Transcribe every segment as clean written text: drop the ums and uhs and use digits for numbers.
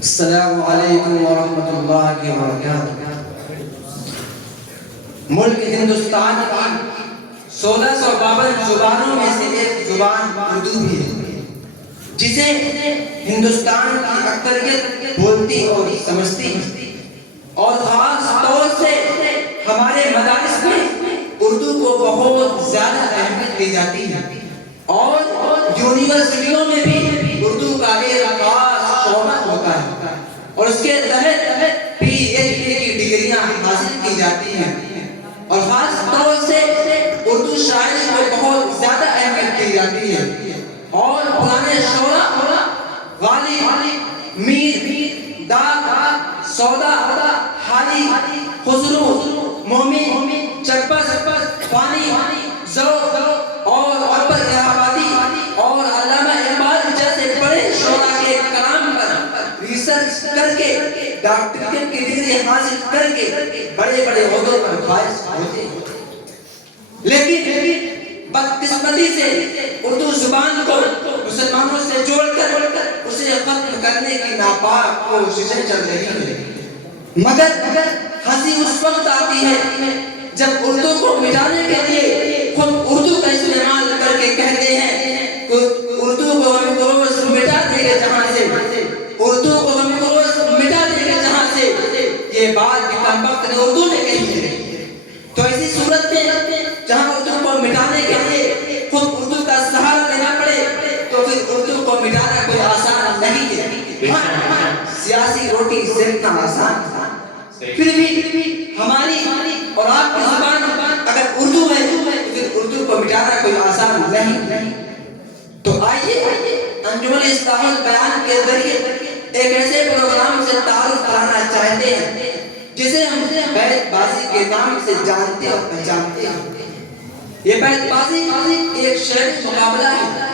السلام علیکم ورحمۃ اللہ وبرکاتہ۔ ملک ہندوستان کی 1652 زبانوں میں سے ایک زبان اردو بھی ہے، جسے ہندوستان کی اکثریت بولتی اور سمجھتی ہے، اور خاص طور سے ہمارے مدارس میں اردو کو بہت زیادہ اہمیت دی جاتی ہے، اور یونیورسٹیوں میں بھی اردو کا ایک خاص شعبہ ہوتا ہے، اور اس کے تحت پی ایچ ڈی کی ڈگریاں حاصل کی جاتی ہیں، اور خاص طور سے اردو شاعری کو بہت زیادہ اہمیت دی جاتی ہے، اور پرانے شعراء غالب، میر، داد، سودا، حالی، خسرو، مومن، چکبس، فانی، ذوق اور اکبر الہٰبادی اور علامہ اقبال جیسے بڑے شعراء کے کلام پر ریسرچ کر کے ڈاکٹریٹ کی ڈگری حاصل کر کے بڑے بڑے عہدوں پر فائز ہوتے ہیں، لیکن بدقسمتی سے اردو زبان کو مسلمانوں سے جوڑ کر اسے ختم کرنے کی ناپاک کوششیں چل رہی ہیں، مگر ہنسی اس وقت آتی ہے جب اردو کو مٹانے کے لیے خود اردو کا استعمال کر کے کہتے ہیں کہ اردو کو ہم روز مٹا دیں گے جہاں سے، اردو کو ہم روز مٹا دیں گے جہاں سے، یہ بات بھی کمبخت نے اردو نے کہی ہے۔ تو ایسی صورت میں جہاں اردو کو مٹانے کے لیے خود اردو کا سہارا لینا پڑے تو پھر اردو کو مٹانا کوئی آسان نہیں ہے، سیاسی روٹی سیکنا آسان تھا، پھر بھی ہماری اور آپ کی زبان اگر اردو ہے تو پھر اردو کو مٹانا کوئی آسان نہیں۔ تو آئیے انجمن اصلاح البیان کے ذریعے ایک ایسے پروگرام سے تعارف کرانا چاہتے ہیں جسے ہم بیت بازی کے نام سے جانتے اور پہچانتے ہیں۔ یہ بیت بازی ایک شعری مقابلہ ہے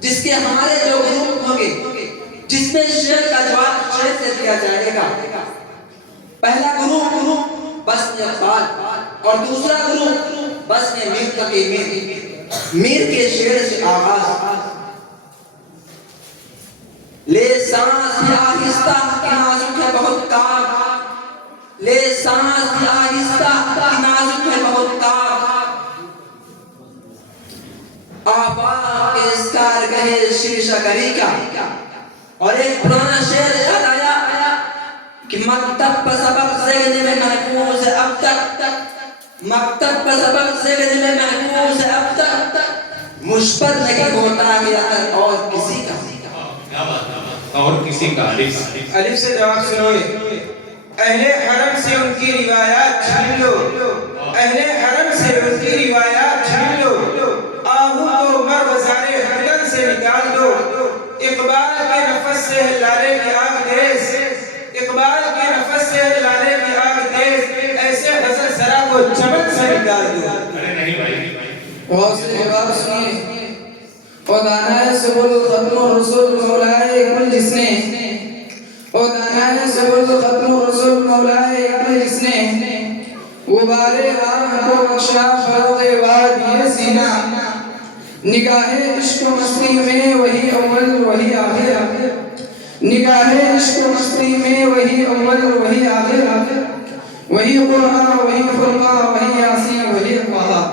جس کے ہمارے جو گروپ ہوں گے، جس میں شعر کا جواب شعر سے دیا جائے گا۔ پہلا گروپ بزم اقبال اور دوسرا گروپ بزم میر تقی میر کے شعر سے آغاز۔ لے سانس آہستہ کہ نازک ہے بہت کام، لے سانس آہستہ کہ نازک ہے بہت کام، آفاق اس کارگہ شیشہ گری کا۔ اور ایک پرانا شعر یاد آیا کہ مکتب پر سبق ذہن میں محفوظ ہے اب تک، مکتب پر سبق ذہن میں محفوظ ہے اب تک، مجھ پر نہیں ہوتا کہ اگر اور کسی کا، اور کسی کا۔ الف سے جواب سنوئے۔ اہل حرم سے ان کی روایات چھین لو، اہل حرم سے ان کی روایات چھین لو، آہو کو مرغزار حرم سے نکال دو، اقبال کے نفس سے لالے کی آگ تیز، اقبال کے نفس سے لالے کی آگ تیز، ایسے غزل سرا کو چمن سے نکال دو۔ ارے نہیں بھائی، غور سے جواب سنیے۔ او دانائے سبل ختم رسول مولائے کل جس نے، او دانائے سبل ختم رسول مولائے کل جس نے، غبار راہ کو بخشا فروغ وادی سینہ، نگاہ عشق و مستی میں وہی اول وہی آخر، نگاہ عشق و مستی میں وہی اول وہی آخر، وہی قرآن وہی فرقہ وہی یاسین وہی طٰہٰ۔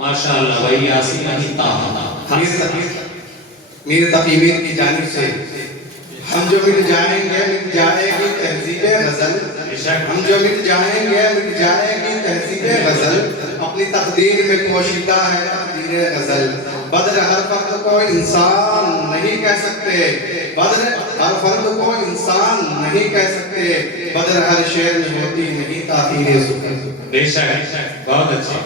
ماشاءاللہ، وہی یاسین وہی طٰہٰ۔ میر تقی میر کی جانب سے ہم جو مٹ جائیں گے مٹ جائے گی تہذیب غزل، ہم جو مٹ جائیں گے مٹ جائے گی تہذیب غزل، اپنی تقدیر میں پوشیدہ ہے تقدیر غزل، بدر ہر فرد کو انسان نہیں کہہ سکتے، بدر ہر فرد کو انسان نہیں کہہ سکتے، بدر ہر شعر میں ہوتی نہیں تاثیر سکر۔ بے شک، بہت اچھا۔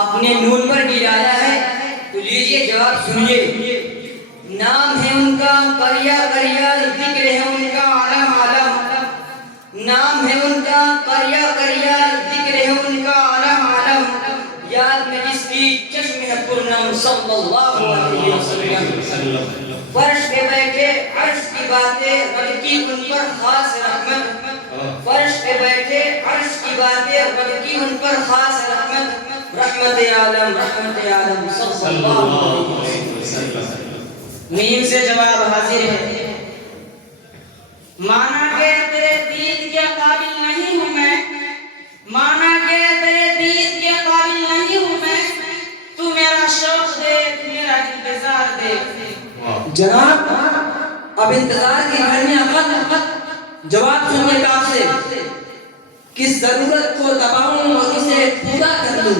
آپ نے نون پر گرایا ہے تو لیجئے جواب سنیے۔ نام ہے ان کا قریہ قریہ، ذکر ہے ان کا علم علم، نام ہے ان کا قریہ قریہ، ذکر ہے ان کا علم علم، یاد میں جس کی چشم ہے پرنم صلی اللہ علیہ وسلم، فرش پہ بیٹھے عرش کی باتیں رب کی ان پر خاص رحمت، فرش پہ بیٹھے عرش کی باتیں رب کی ان پر خاص رحمت، رحمت عالم صلی اللہ علیہ وسلم۔ میم سے جواب حاضر ہے، مانا کہ تیرے دید کے قابل نہیں ہوں میں، مانا کہ تیرے دید کے قابل نہیں ہوں میں، تو میرا شوق دے، تو میرا انتظار دے۔ جناب اب انتظار کی گھڑیاں ختم، جواب سنیے کاف سے، کس ضرورت کو دباؤں اور کسے پورا کر لوں،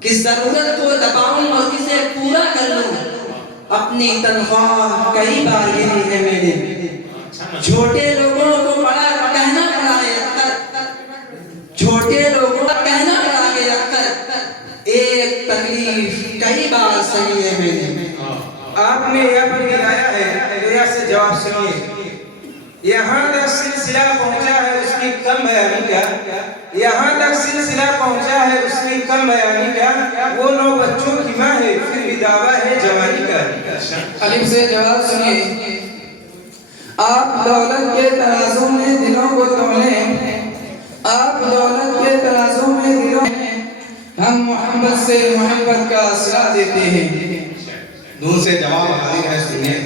کس ضرورت کو دباؤں اور کسے پورا کر لوں، اپنی تنخواہ کئی بار گری ہے میں نے، چھوٹے لوگوں کو بڑا کہنا پڑا ہے اکثر، چھوٹے لوگوں کو کہنا پڑا ہے اکثر، ایک تکلیف کئی بار سہی ہے میں نے۔ آپ نے یہاں پر گرایا ہے، یہاں سے جواب سنیے، یہاں تک سلسلہ پہنچا ہے اس کی کم بیانی کیا، یہاں تک سلسلہ پہنچا ہے اس کی کم بیانی کیا، وہ 9 بچوں کی ماں ہے پھر بھی دعویٰ ہے جوانی کا۔ الف سے جواب سنیے، آپ دولت کے ترازو میں دلوں کو تولیں، آپ دولت کے ترازو میں دلوں میں، ہم محبت سے محبت کا صلہ دیتے ہیں۔ نون سے جواب حاضر ہے، سنیے،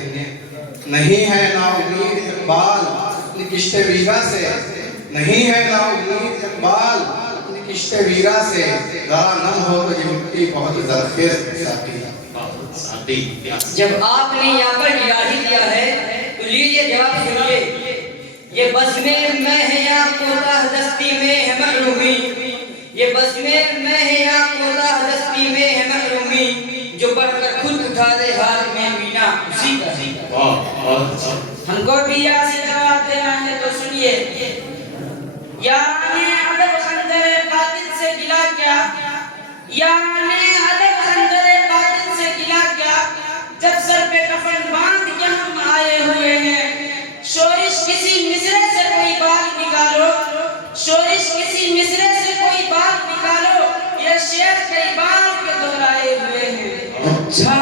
نہیں ہے نا امید اقبال اپنی کشت ویرا سے، نہیں ہے نا امید اقبال اپنی کشت ویرا سے، ذرا نم ہو تو یہ مٹی بہت زرخیز ساتھی۔ جب آپ نے یہاں پر یادی دیا ہے تو لیجئے جواب سنیے، یہ بزم میں ہے یا کوتاہ دستی میں ہے محرومی، یہ بزم میں ہے یا کوتاہ دستی میں ہے محرومی، جو بڑھ کر خود اٹھا دے ہاتھ میں مینا اسی کا۔ ہم کو بھی یا سے جواب دینا ہے تو سنیے، یاران ادب خنجر قاتل سے گلا کیا، یاران ادب خنجر قاتل سے گلا کیا، جب سر پہ کفن باندھ کے ہم آئے ہوئے ہیں، شورش کسی مصرے سے کوئی بات نکالو، شورش کسی مصرے سے کوئی بات نکالو، یہ شعر کئی بار کے دہرائے ہوئے ہیں۔ اچھا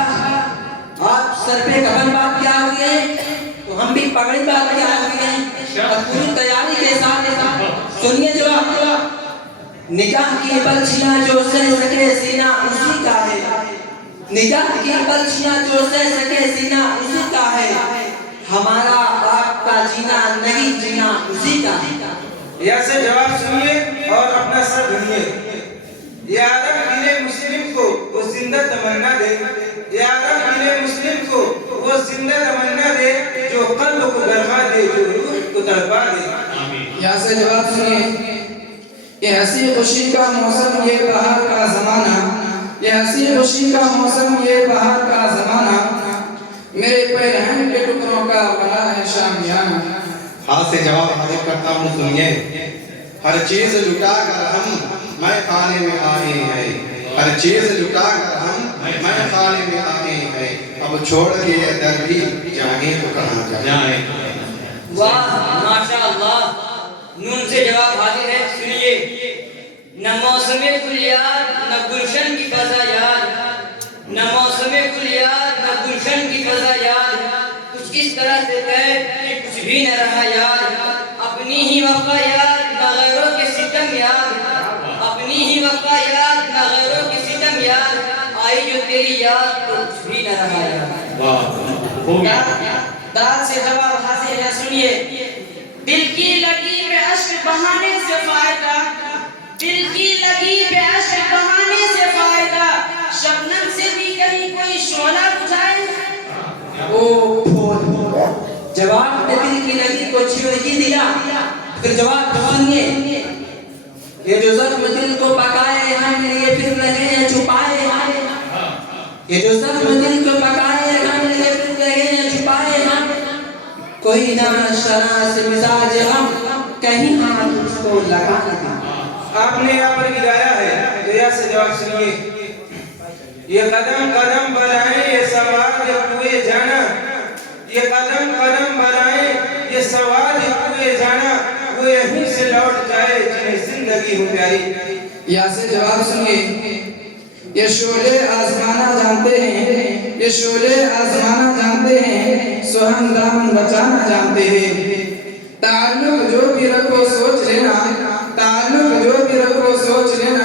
آپ سر پہ کفن بات کیا ہوئی ہے تو ہم بھی پگڑی بات کیا ہوئی ہیں، اور پوری تیاری کے ساتھ سنیے جواب، نگاہ کی بلچیاں جو سہ سکے سینہ اسی کا ہے، نگاہ کی بلچیاں جو سہ سکے سینہ اسی کا ہے، ہمارا آپ کا جینا نہیں جینا اسی کا ہے۔ یہاں سے جواب سنیے اور اپنا سر دھنیے، یا رب دل مسلم کو وہ زندہ تمنا دے، یا رب دل مسلم کو وہ زندہ تمنا دے، جو قلب کو گرما دے، جو روح کو تڑپا دے۔ یہاں سے جواب سنیے، یہ ہنسی خوشی کا موسم یہ بہار کا زمانہ، یہ ہنسی خوشی کا موسم یہ بہار کا زمانہ، میرے پیرہن کے ٹکڑوں کا بنا ہے شامیانہ۔ ہاتھ سے جواب حاضر کرتا ہوں، سنیے، ہر چیز لٹا کر ہم میں خانے میں آئے ہیں، ہر چیز لٹا کر ہم میں خانے میں آئے ہیں، اب چھوڑ کے در بھی جائیں تو کہاں جائیں۔ واہ ماشاءاللہ، نون سے جواب حاضر ہے، سنیے، نہ موسم گل یاد نہ گلشن کی فضا یاد، نہ موسم گل یاد نہ گلشن کی فضا یاد، کچھ اس طرح سے کہ کچھ بھی نہ رہا یاد، اپنی ہی وفا یاد نہ غیروں کے ستم یاد، اپنی ہی وفا یاد نہ غیروں کے ستم یاد، آئی جو تیری یاد تو کچھ بھی نہ رہا یاد۔ داد سے جواب حاصل ہے، سنیے، دل کی لگی پہ اشک بہانے سے فائدہ، دل کی لگی پہ اشک بہانے سے فائدہ، شبنم سے بھی کہیں کوئی شعلہ بجھائے۔ جواب نے دل کی لگی کو چھوڑی دیا، پھر جواب سنیے، یہ جو زخم دل کو پکائے ہم یہ پھر رہے ہیں چھپائے ہم، یہ جو زخم دل کو پکائے ہم یہ پھر رہے ہیں چھپائے ہم، کوئی نہ شرح سے مزاج ہم کہیں ہاتھ اس کو لگا دیں۔ آپ نے یہاں پر گرایا ہے، یہاں سے جواب سنیے، یہ قدم قدم بلائیں یہ سواد کوئے جانا، یہ قدم قدم بلائیں یہ سواد کوئے جانا، وہ یہیں سے لوٹ جائے جنہیں زندگی ہو پیاری۔ یہاں سے جواب سنیے، یہ شعلے آزمانا جانتے ہیں، یہ شعلے آزمانا جانتے ہیں، سو ہم دامن بچانا جانتے ہیں، تعلق جو بھی رکھو سوچ لینا، تعلق جو بھی رکھو سوچ لینا،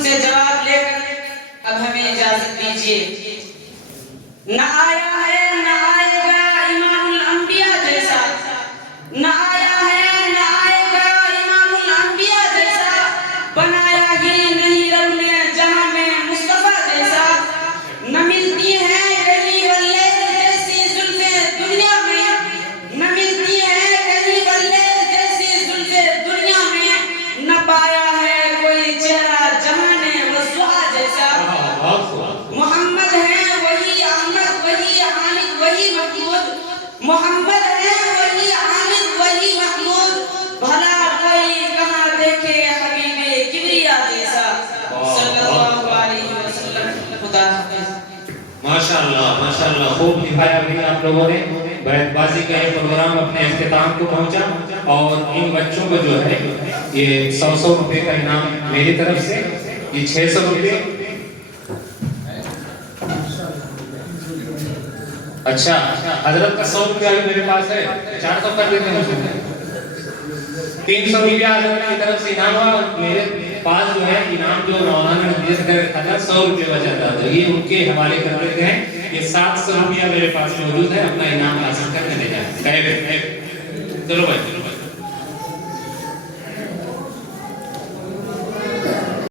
ان سے جواب لے کر اب ہمیں اجازت دیجیے. نہ آیا ہے نہ آئے گا امام الانبیاء جیسا, نہ آیا ہے نہ آئے گا امام الانبیاء جیسا, بنایا ہی نہیں رب نے جہاں میں مصطفیٰ جیسا. نہ ملتی ہے گلی واللیل جیسی زلفیں دنیا میں, نہ ملتی ہے گلی واللیل جیسی زلفیں دنیا میں, نہ پایا ہے کوئی چہرہ جہاں والضحیٰ جیسا. محمد ہے وہی احمد وہی حامد وہی محمود, محمد ہے وہی حامد وہی محمود, بھلا کوئی کہاں دیکھے حبیب کبریا جیسا صلی اللہ علیہ وسلم. خدا حافظ. ماشاءاللہ خوب نبھایا بھی آپ لوگوں نے. بیت بازی کا یہ پروگرام اپنے اختتام کو پہنچا اور ان بچوں کو جو ہے یہ 100 روپے کا انعام میری طرف سے, یہ 600 روپے. اچھا حضرت کا 100 روپیہ بھی میرے پاس ہے, 400 کر دیتے ہیں, 300 روپیہ حضرت کی طرف سے انعام ہوا. میرے پاس جو ہے انعام جو مولانا نے دیا تھا 100 روپے بچا تھا, تو یہ ان کے حوالے کر دیتے ہیں. یہ 700 روپیہ میرے پاس موجود ہے, اپنا انعام حاصل کرنے لے جائیں. چلو بھائی.